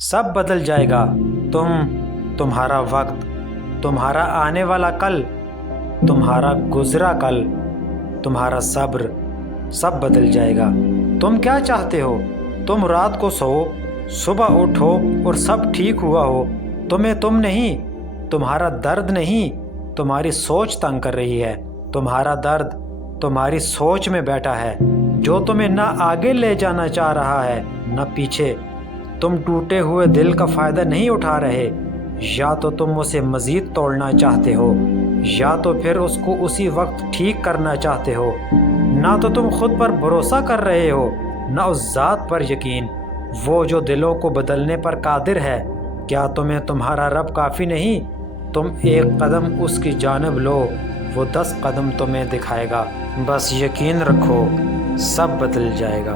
سب بدل جائے گا۔ تمہارا وقت، تمہارا آنے والا کل، تمہارا گزرا کل، تمہارا صبر، سب بدل جائے گا۔ تم کیا چاہتے ہو؟ تم رات کو سو، صبح اٹھو اور سب ٹھیک ہوا ہو۔ تمہیں تم نہیں، تمہارا درد نہیں، تمہاری سوچ تنگ کر رہی ہے۔ تمہارا درد تمہاری سوچ میں بیٹھا ہے، جو تمہیں نہ آگے لے جانا چاہ رہا ہے نہ پیچھے۔ تم ٹوٹے ہوئے دل کا فائدہ نہیں اٹھا رہے، یا تو تم اسے مزید توڑنا چاہتے ہو، یا تو پھر اس کو اسی وقت ٹھیک کرنا چاہتے ہو۔ نہ تو تم خود پر بھروسہ کر رہے ہو، نہ اس ذات پر یقین، وہ جو دلوں کو بدلنے پر قادر ہے۔ کیا تمہیں تمہارا رب کافی نہیں؟ تم ایک قدم اس کی جانب لو، وہ 10 قدم تمہیں دکھائے گا۔ بس یقین رکھو، سب بدل جائے گا۔